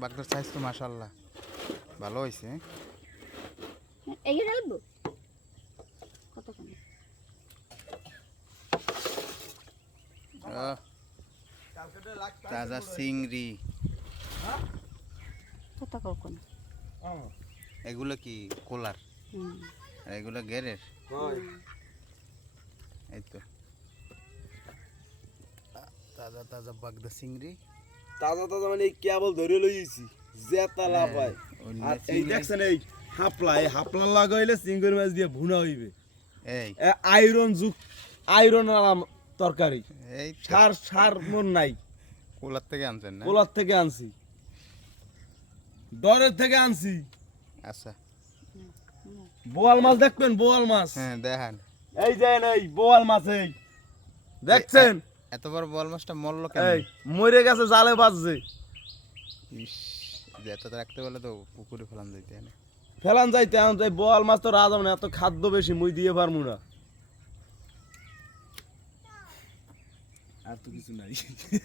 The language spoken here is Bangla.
বাগদার সাইজ তো মাশাআল্লাহ ভালো হয়েছে। এই রাখবো কত কোন তাজা চিংড়ি। কত কোন এগুলো কি কোলার আর এগুলো গেরের? এই তো তাজা তাজা বাগদা চিংড়ি। তাজা তাজা মানে কেবল ধরে লইছি জেতা লাফাই। আর এই দেখছেন এই হাপলা লাগাইলে চিংড়ি মাছ দিয়ে ভুনা হইবে। এই আয়রন আয়রন আলাম তরকারি। এই সার মন নাই। কোলার থেকে আনছেন না? কোলার থেকে আনছি, দরের থেকে আনছি। আচ্ছা বোয়াল মাছ দেখবেন, বোয়াল মাছ। হ্যাঁ দেখান। এই যে এই বোয়াল মাছ এই দেখছেন? এত বড় বোয়াল মাছটা মরলো কেন? এই মরে গেছে, জালে বাজছে। ইস, যেটা তো রাখতে বলে তো পুকুরে ফেলান যাইতে না। ফেলান যাইতে এখন তো এই বোয়াল মাছ তো রাজা মানে এত খাদ্য বেশি মুই দিয়ে পারমু না। আর তো কিছু নাই।